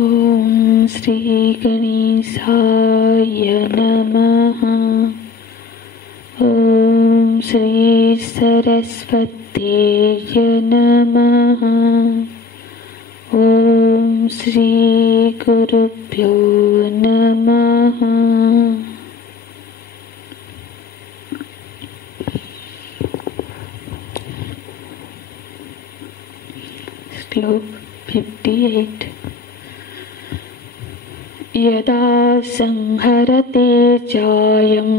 ओम श्री गणेशाय नमः। ओम श्री सरस्वत्यै नमः। ओम श्री गुरुभ्यो नमः। श्लोक 58। यदा संहरते चायं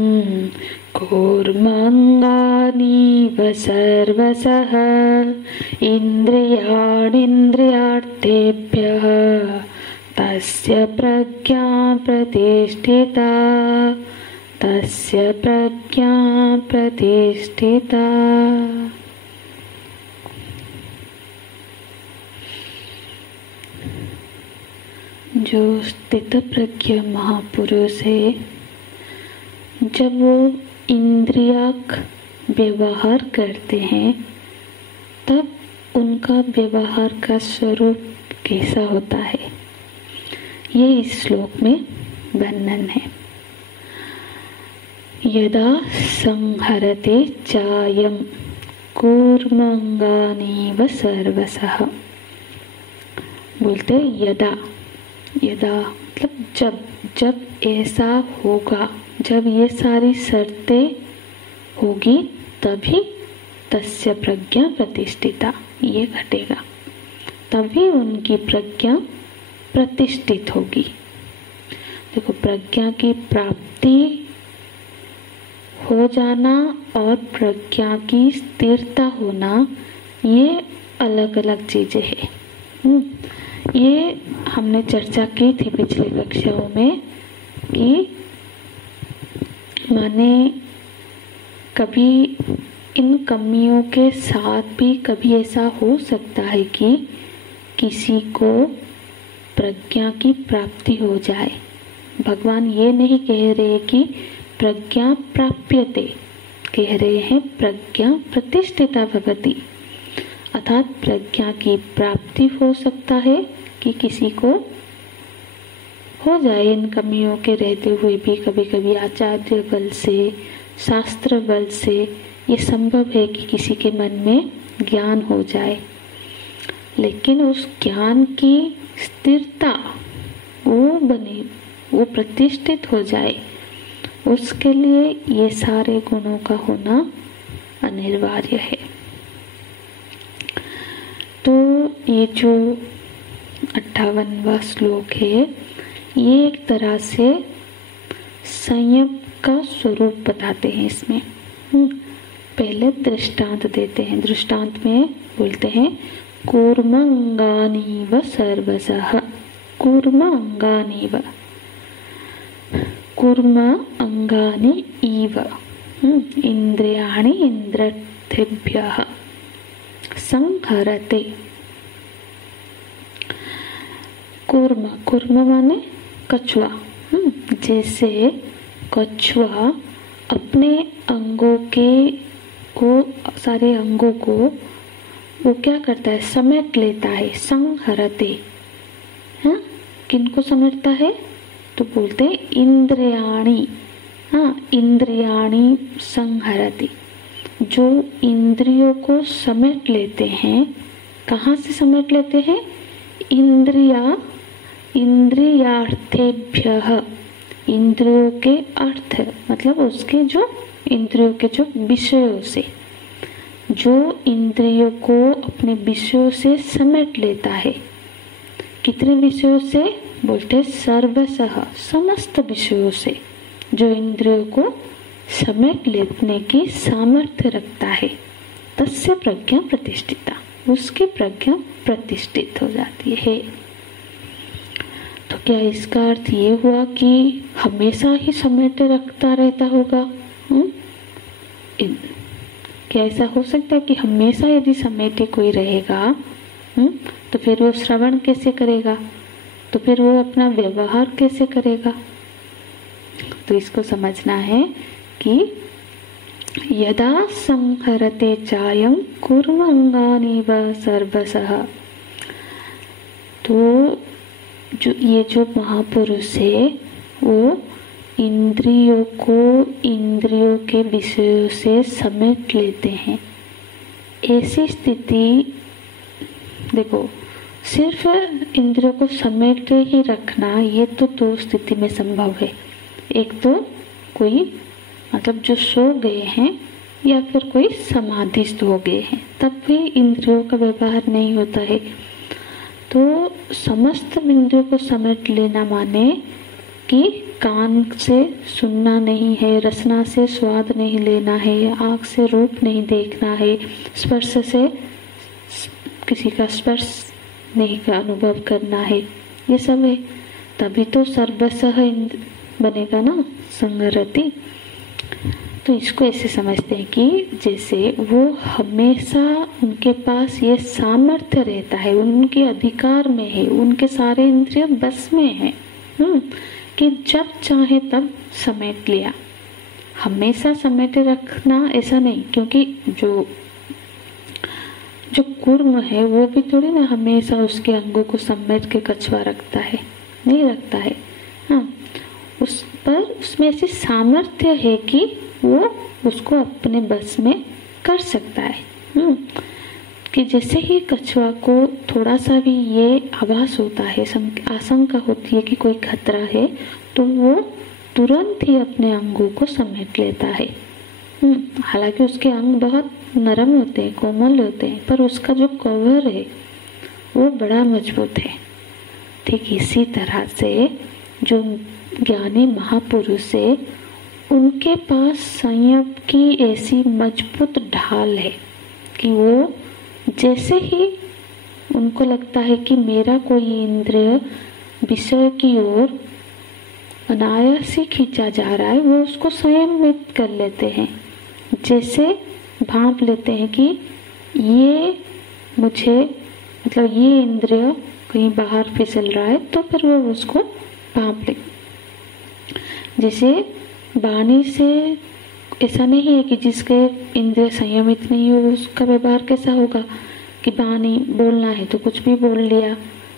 कूर्माङ्गानीव सर्वशः इन्द्रियाणीन्द्रियार्थेभ्यः तस्य प्रज्ञा प्रतिष्ठिता। तस्य प्रज्ञा प्रतिष्ठिता। जो स्थित प्रज्ञ महापुरुष है, जब वो इंद्रियाक व्यवहार करते हैं तब उनका व्यवहार का स्वरूप कैसा होता है, ये इस श्लोक में वर्णन है। यदा संहरते चायं कूर्माङ्गानीव सर्वशः। बोलते यदा, यदा मतलब जब, जब ऐसा होगा, जब ये सारी शर्तें होगी तभी तस्य प्रज्ञा प्रतिष्ठिता, ये घटेगा, तभी उनकी प्रज्ञा प्रतिष्ठित होगी। देखो, प्रज्ञा की प्राप्ति हो जाना और प्रज्ञा की स्थिरता होना, ये अलग अलग चीजें हैं। ये हमने चर्चा की थी पिछले कक्षाओं में कि माने कभी इन कमियों के साथ भी कभी ऐसा हो सकता है कि किसी को प्रज्ञा की प्राप्ति हो जाए। भगवान ये नहीं कह रहे कि प्रज्ञा प्राप्यते, कह रहे हैं प्रज्ञा प्रतिष्ठिता भवति, अर्थात प्रज्ञा की प्राप्ति हो सकता है कि किसी को हो जाए इन कमियों के रहते हुए भी। कभी कभी आचार्य बल से, शास्त्र बल से ये संभव है कि किसी के मन में ज्ञान हो जाए, लेकिन उस ज्ञान की स्थिरता वो बने, वो प्रतिष्ठित हो जाए, उसके लिए ये सारे गुणों का होना अनिवार्य है। तो ये जो 58वां श्लोक है, ये एक तरह से संयम का स्वरूप बताते हैं। इसमें पहले दृष्टांत देते हैं। दृष्टांत में बोलते हैं कूर्माङ्गानीव सर्वशः। कूर्म अंगानीव, कूर्म अंगानि इव इंद्रियाणि इन्द्रियेभ्यः संहरते। कूर्म, कूर्म माने कछुआ। जैसे कछुआ अपने अंगों को, सारे अंगों को वो क्या करता है, समेट लेता है। संहरते, हाँ, किनको समेटता है तो बोलते हैं इंद्रियाणि। हाँ, इंद्रियाणि संहरति, जो इंद्रियों को समेट लेते हैं। कहाँ से समेट लेते हैं? इंद्रियार्थेभ्यः, इंद्रियों के अर्थ मतलब उसके जो इंद्रियों के जो विषयों से, जो इंद्रियों को अपने विषयों से समेट लेता है। कितने विषयों से? बोलते सर्वशः, समस्त विषयों से, जो इंद्रियों को समेट लेने की सामर्थ्य रखता है। तस्य प्रज्ञा प्रतिष्ठिता, उसकी प्रज्ञा प्रतिष्ठित हो जाती है। तो क्या इसका अर्थ ये हुआ कि हमेशा ही समेटे रखता रहता होगा? क्या ऐसा हो सकता है कि हमेशा यदि समेटे कोई रहेगा तो फिर वो श्रवण कैसे करेगा, तो फिर वो अपना व्यवहार कैसे करेगा? तो इसको समझना है कि यदा संहरते चायं कूर्माङ्गानीव सर्वशः। तो जो महापुरुष है वो इंद्रियों को इंद्रियों के विषयों से समेट लेते हैं। ऐसी स्थिति, देखो, सिर्फ इंद्रियों को समेटे ही रखना ये तो दो स्थिति में संभव है। एक तो कोई मतलब जो सो गए हैं या फिर कोई समाधिस्थ हो गए हैं, तब भी इंद्रियों का व्यवहार नहीं होता है। तो समस्त इंद्रियों को समेट लेना माने कि कान से सुनना नहीं है, रसना से स्वाद नहीं लेना है, आँख से रूप नहीं देखना है, स्पर्श से किसी का स्पर्श नहीं का अनुभव करना है, ये सब है। तभी तो सर्वसह बनेगा ना संगरति। तो इसको ऐसे समझते हैं कि जैसे वो हमेशा उनके पास ये सामर्थ्य रहता है, उनके अधिकार में है, उनके सारे इंद्रिय बस में है कि जब चाहे तब समेट लिया। हमेशा समेटे रखना ऐसा नहीं, क्योंकि जो कूर्म है वो भी थोड़ी ना हमेशा उसके अंगों को समेट के कछुआ रखता है, नहीं रखता है। हाँ, उस पर उसमें ऐसी सामर्थ्य है कि वो उसको अपने बस में कर सकता है। कि जैसे ही कछुआ को थोड़ा सा भी ये आभास होता है, आशंका होती है कि कोई खतरा है, तो वो तुरंत ही अपने अंगों को समेट लेता है। हालांकि उसके अंग बहुत नरम होते हैं, कोमल होते हैं, पर उसका जो कवर है वो बड़ा मजबूत है। ठीक इसी तरह से जो ज्ञानी महापुरुष है, उनके पास संयम की ऐसी मजबूत ढाल है कि वो जैसे ही उनको लगता है कि मेरा कोई इंद्रिय विषय की ओर अनायास ही खींचा जा रहा है, वो उसको संयमित कर लेते हैं। जैसे भांप लेते हैं कि ये मुझे मतलब ये इंद्रिय कहीं बाहर फिसल रहा है, तो फिर वो उसको भांप ले। जैसे वाणी से ऐसा नहीं है कि जिसके इंद्रिय संयमित नहीं हो उसका व्यवहार कैसा होगा कि वाणी बोलना है तो कुछ भी बोल लिया,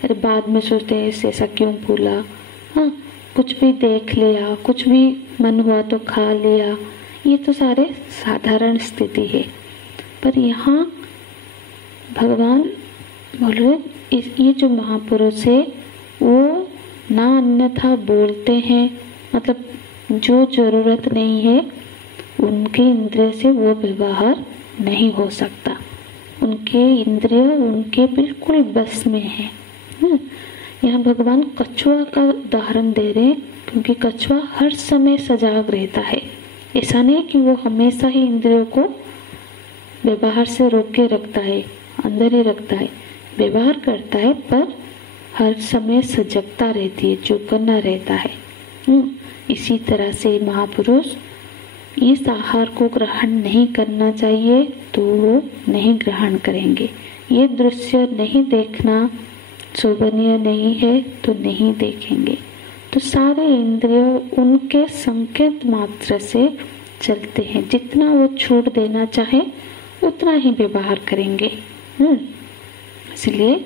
अरे बाद में सोचते हैं ऐसा क्यों बोला। हाँ, कुछ भी देख लिया, कुछ भी मन हुआ तो खा लिया, ये तो सारे साधारण स्थिति है। पर यहाँ भगवान बोल रहे ये जो महापुरुष है वो ना अन्यथा बोलते हैं, मतलब जो जरूरत नहीं है उनके इंद्रिय से वो व्यवहार नहीं हो सकता। उनके इंद्रिय उनके बिल्कुल बस में है। यहाँ भगवान कछुआ का उदाहरण दे रहे हैं, क्योंकि कछुआ हर समय सजाग रहता है। ऐसा नहीं कि वो हमेशा ही इंद्रियों को व्यवहार से रोक के रखता है, अंदर ही रखता है, व्यवहार करता है, पर हर समय सजगता रहती है, चौकन्ना रहता है। इसी तरह से महापुरुष इस आहार को ग्रहण नहीं करना चाहिए तो वो नहीं ग्रहण करेंगे। ये दृश्य नहीं देखना शोभनीय नहीं है तो नहीं देखेंगे। तो सारे इंद्रिय उनके संकेत मात्र से चलते हैं, जितना वो छूट देना चाहे उतना ही व्यवहार करेंगे। इसलिए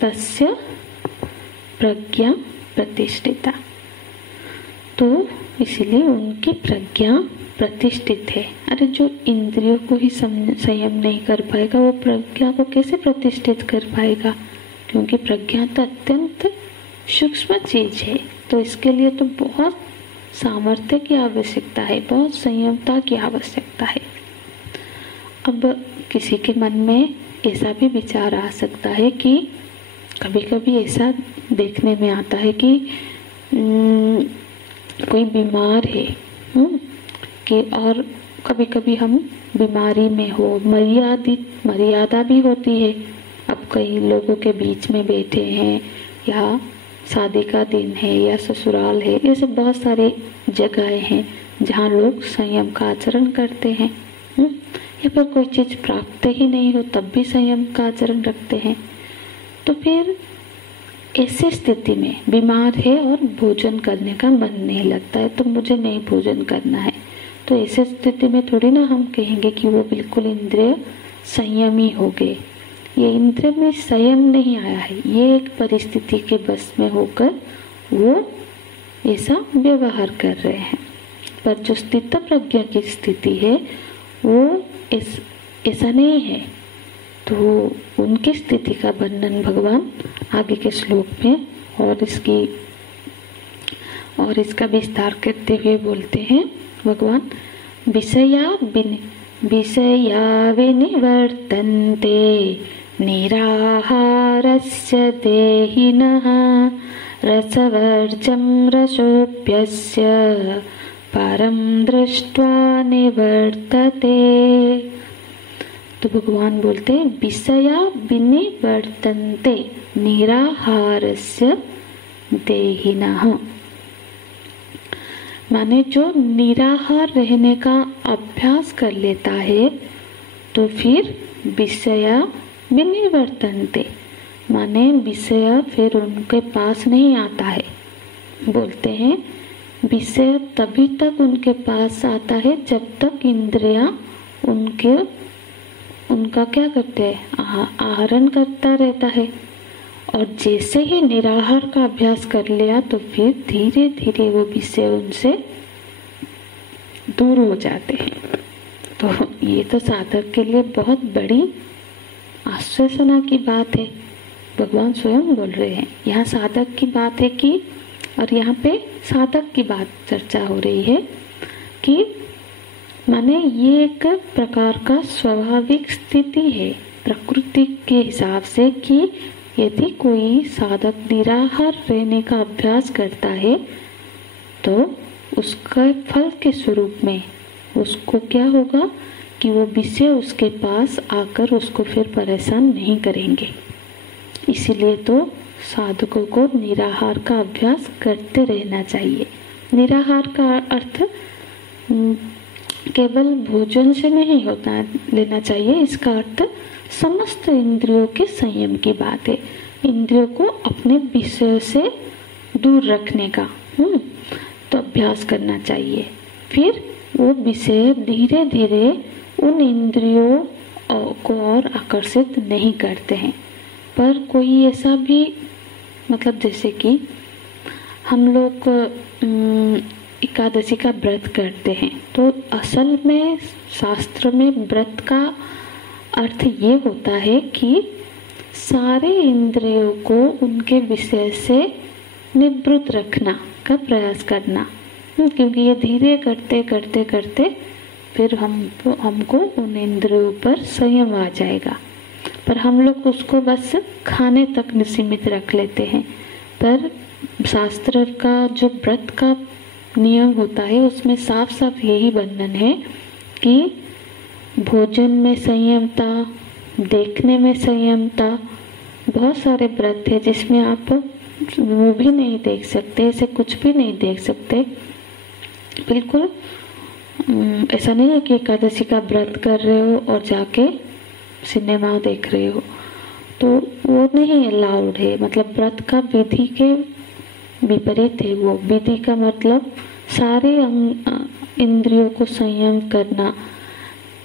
तस्य प्रज्ञा प्रतिष्ठिता, तो इसलिए उनकी प्रज्ञा प्रतिष्ठित है। अरे जो इंद्रियों को ही संयम नहीं कर पाएगा वो प्रज्ञा को कैसे प्रतिष्ठित कर पाएगा? क्योंकि प्रज्ञा तो अत्यंत सूक्ष्म चीज है, तो इसके लिए तो बहुत सामर्थ्य की आवश्यकता है, बहुत संयमता की आवश्यकता है। अब किसी के मन में ऐसा भी विचार आ सकता है कि कभी कभी ऐसा देखने में आता है कि कोई बीमार है कि और कभी कभी हम बीमारी में हो, मर्यादा भी होती है। अब कई लोगों के बीच में बैठे हैं या शादी का दिन है या ससुराल है, ये सब बहुत सारे जगहें हैं जहाँ लोग संयम का आचरण करते हैं। या फिर कोई चीज प्राप्त ही नहीं हो तब भी संयम का आचरण रखते हैं। तो फिर ऐसी स्थिति में बीमार है और भोजन करने का मन नहीं लगता है, तो मुझे नहीं भोजन करना है, तो ऐसी स्थिति में थोड़ी ना हम कहेंगे कि वो बिल्कुल इंद्रिय संयमी हो गए। ये इंद्रिय में संयम नहीं आया है, ये एक परिस्थिति के बस में होकर वो ऐसा व्यवहार कर रहे हैं। पर जो स्थित प्रज्ञा की स्थिति है वो ऐसा नहीं है। तो उनकी स्थिति का वर्णन भगवान आगे के श्लोक में और इसका विस्तार करते हुए बोलते हैं भगवान, विषया विनिवर्तन्ते निराहारस्य देहिनः रसवर्जं रसोऽप्यस्य परं दृष्ट्वा निवर्तते। तो भगवान बोलते हैं विषया विनिवर्तन्ते निराहारस्य देहिनः, माने जो निराहार रहने का अभ्यास कर लेता है तो फिर विषया विनिवर्तन्ते, माने विषय फिर उनके पास नहीं आता है। बोलते हैं विषय तभी तक उनके पास आता है जब तक इंद्रियां उनका क्या करते हैं, आहरण करता रहता है। और जैसे ही निराहार का अभ्यास कर लिया तो फिर धीरे धीरे वो विषय उनसे दूर हो जाते हैं। तो ये तो साधक के लिए बहुत बड़ी आश्वासना की बात है। भगवान स्वयं बोल रहे हैं, यहाँ साधक की बात है कि, और यहाँ पे साधक की बात चर्चा हो रही है कि माने ये एक प्रकार का स्वाभाविक स्थिति है प्रकृति के हिसाब से कि यदि कोई साधक निराहार रहने का अभ्यास करता है तो उसका फल के स्वरूप में उसको क्या होगा कि वो विषय उसके पास आकर उसको फिर परेशान नहीं करेंगे। इसीलिए तो साधकों को निराहार का अभ्यास करते रहना चाहिए। निराहार का अर्थ केवल भोजन से नहीं होता लेना चाहिए, इसका अर्थ समस्त इंद्रियों के संयम की बात है। इंद्रियों को अपने विषय से दूर रखने का तो अभ्यास करना चाहिए। फिर वो विषय धीरे धीरे उन इंद्रियों को और आकर्षित नहीं करते हैं। पर कोई ऐसा भी मतलब जैसे कि हम लोग एकादशी का व्रत करते हैं तो असल में शास्त्र में व्रत का अर्थ ये होता है कि सारे इंद्रियों को उनके विषय से निवृत्त रखना का प्रयास करना, क्योंकि ये धीरे करते करते करते फिर हमको उन इंद्रियों पर संयम आ जाएगा। पर हम लोग उसको बस खाने तक सीमित रख लेते हैं। पर शास्त्र का जो व्रत का नियम होता है उसमें साफ साफ यही वर्णन है कि भोजन में संयमता, देखने में संयमता। बहुत सारे व्रत है जिसमें आप मूवी नहीं देख सकते, ऐसे कुछ भी नहीं देख सकते। बिल्कुल ऐसा नहीं है कि एकादशी का व्रत कर रहे हो और जाके सिनेमा देख रहे हो, तो वो नहीं अलाउड है। मतलब व्रत का विधि के विपरीत है वो। विधि का मतलब सारे इंद्रियों को संयम करना,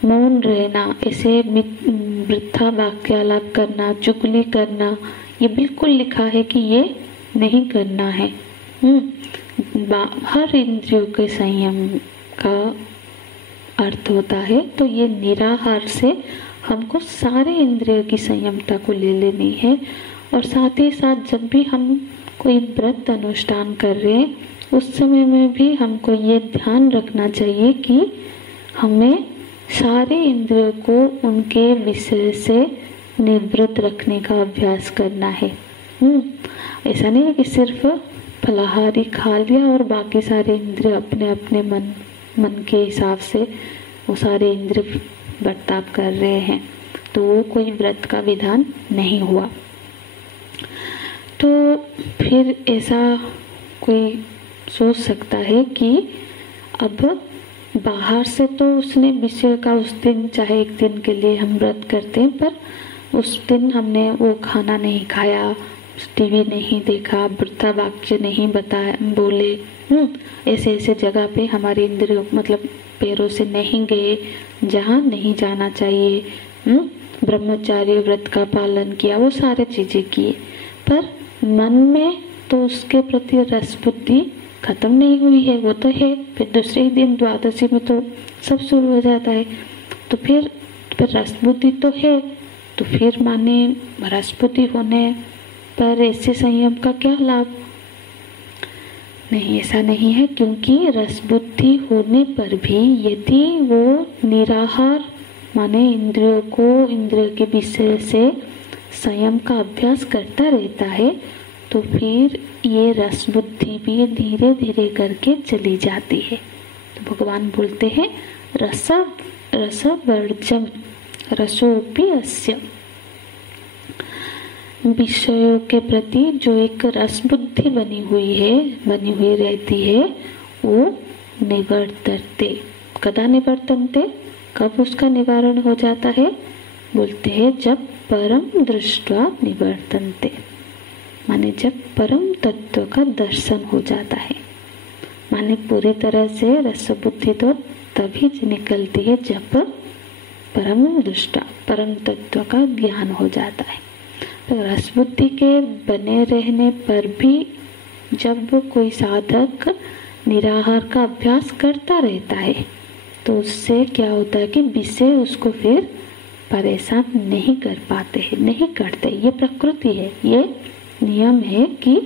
मौन रहना, ऐसे वृथा वाक्यालाप करना, चुगली करना, ये बिल्कुल लिखा है कि ये नहीं करना है। हर इंद्रियों के संयम का अर्थ होता है। तो ये निराहार से हमको सारे इंद्रियों की संयमता को ले लेनी है। और साथ ही साथ जब भी हम कोई व्रत अनुष्ठान कर रहे हैं उस समय में भी हमको ये ध्यान रखना चाहिए कि हमें सारे इंद्रियों को उनके विषय से निवृत्त रखने का अभ्यास करना है। ऐसा नहीं है कि सिर्फ फलाहारी खा लिया और बाकी सारे इंद्रिय अपने अपने मन के हिसाब से वो सारे इंद्रिय बर्ताव कर रहे हैं, तो वो कोई व्रत का विधान नहीं हुआ। तो फिर ऐसा कोई सोच सकता है कि अब बाहर से तो उसने विषय का उस दिन, चाहे एक दिन के लिए हम व्रत करते हैं, पर उस दिन हमने वो खाना नहीं खाया, टीवी नहीं देखा, वृथा वाक्य नहीं बोले, ऐसे ऐसे जगह पे हमारे इंद्रियों मतलब पैरों से नहीं गए जहाँ नहीं जाना चाहिए, ब्रह्मचार्य व्रत का पालन किया, वो सारे चीजें किए, पर मन में तो उसके प्रति रस बुद्धि खत्म नहीं हुई है। वो तो है, फिर दूसरे ही दिन द्वादशी में तो सब शुरू हो जाता है। तो फिर रस बुद्धि तो है, तो फिर माने रस बुद्धि होने पर ऐसे संयम का क्या लाभ? नहीं, ऐसा नहीं है, क्योंकि रस बुद्धि होने पर भी यदि वो निराहार माने इंद्रियों को इंद्रियों के विषय से संयम का अभ्यास करता रहता है, तो फिर ये रस बुद्धि भी धीरे धीरे करके चली जाती है। तो भगवान बोलते हैं रस वर्जम रसोपि अस्य, विषयों के प्रति जो एक रस बुद्धि बनी हुई रहती है, वो निवर्तते। कदा निवर्तन्ते, कब उसका निवारण हो जाता है? बोलते हैं जब परम दृष्ट्वा निवर्तन्ते, माने जब परम तत्व का दर्शन हो जाता है। माने पूरी तरह से रस बुद्धि तो तभी निकलती है जब परम दृष्टा परम तत्व का ज्ञान हो जाता है। तो रस बुद्धि के बने रहने पर भी जब कोई साधक निराहार का अभ्यास करता रहता है, तो उससे क्या होता है कि विषय उसको फिर परेशान नहीं कर पाते हैं, नहीं करते। ये प्रकृति है, ये नियम है कि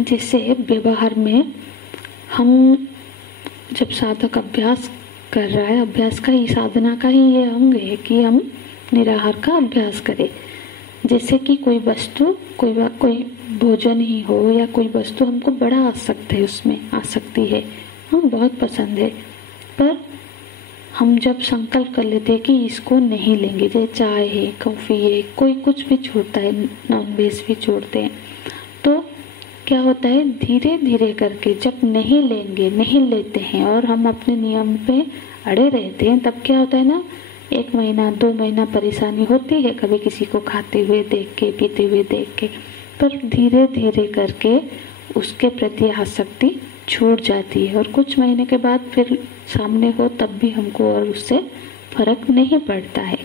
जैसे व्यवहार में हम जब साधक अभ्यास कर रहा है, अभ्यास का ही साधना का ही ये अंग है कि हम निराहार का अभ्यास करें। जैसे कि कोई वस्तु कोई भोजन ही हो या कोई वस्तु हमको बड़ा आसक्त है, उसमें आसक्ति है, हम बहुत पसंद है, पर हम जब संकल्प कर लेते हैं कि इसको नहीं लेंगे, जैसे चाय है, कॉफी है, कोई कुछ भी छोड़ता है, नॉन वेज भी छोड़ते हैं, तो क्या होता है धीरे धीरे करके जब नहीं लेंगे, नहीं लेते हैं और हम अपने नियम पे अड़े रहते हैं, तब क्या होता है ना, 1 महीना 2 महीना परेशानी होती है, कभी किसी को खाते हुए देख के, पीते हुए देख के, पर धीरे धीरे करके उसके प्रति आसक्ति छूट जाती है और कुछ महीने के बाद फिर सामने हो तब भी हमको और उससे फर्क नहीं पड़ता है।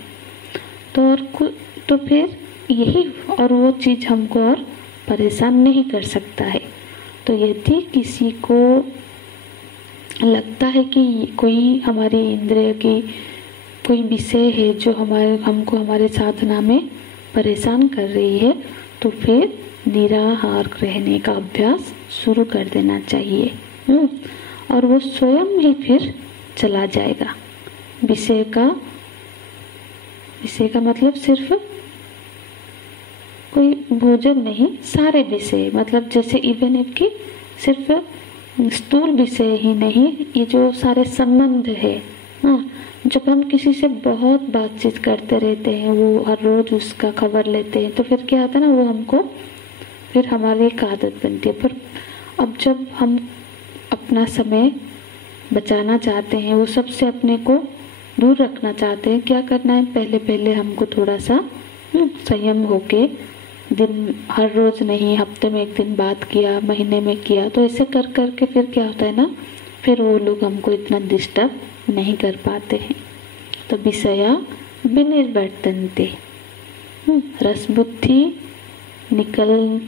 तो फिर यही और वो चीज हमको और परेशान नहीं कर सकता है। तो यदि किसी को लगता है कि कोई हमारी इंद्रिय की कोई विषय है जो हमको हमारे साधना में परेशान कर रही है, तो फिर निराहार रहने का अभ्यास शुरू कर देना चाहिए। और वो स्वयं ही फिर चला जाएगा। विषय का मतलब सिर्फ कोई भोजन नहीं, सारे विषय, मतलब जैसे इवन इनकी सिर्फ स्थूल विषय ही नहीं, ये जो सारे संबंध है, जब हम किसी से बहुत बातचीत करते रहते हैं, वो हर रोज उसका खबर लेते हैं, तो फिर क्या होता है ना, वो हमको फिर हमारी एक आदत बनती है। पर अब जब हम अपना समय बचाना चाहते हैं, वो सबसे अपने को दूर रखना चाहते हैं, क्या करना है, पहले हमको थोड़ा सा संयम होके दिन, हर रोज नहीं, हफ्ते में 1 दिन बात किया, महीने में किया, तो ऐसे कर करके फिर क्या होता है ना, फिर वो लोग हमको इतना डिस्टर्ब नहीं कर पाते हैं। तो विषया विनिर्वर्तन्ते, रस बुद्धि निकल,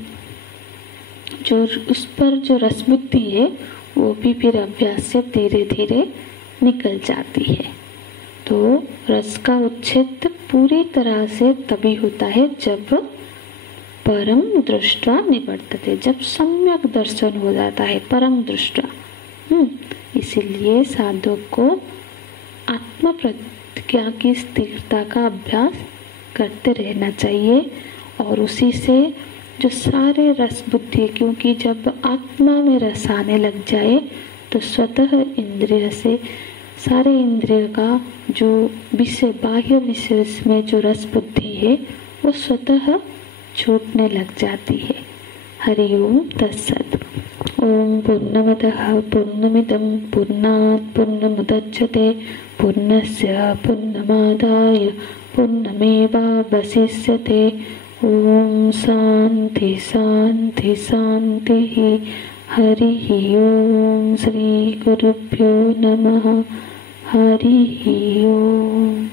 जो उस पर जो रस बुद्धि है वो भी फिर अभ्यास से धीरे धीरे निकल जाती है। तो रस का उच्छेद पूरी तरह से तभी होता है जब परम दृष्टा निवर्तते, जब सम्यक दर्शन हो जाता है, परम दृष्टा। इसीलिए साधक को आत्म प्रज्ञा की स्थिरता का अभ्यास करते रहना चाहिए और उसी से जो सारे रस बुद्धि, क्योंकि जब आत्मा में रस आने लग जाए तो स्वतः इंद्रिय से सारे इंद्रिय का जो विषय, बाह्य विषय में जो रस बुद्धि है वो स्वतः छूटने लग जाती है। हरि ओम तत्सत्। ओम पूर्णमदः पूर्णमिदं पूर्णात् पूर्णमुदच्यते पूर्णस्य पूर्णमादाय पूर्णमेवावशिष्यते। ओम शांति शांति शांति। हरि ओम। श्री गुरुभ्यो नमः। हरि ओम।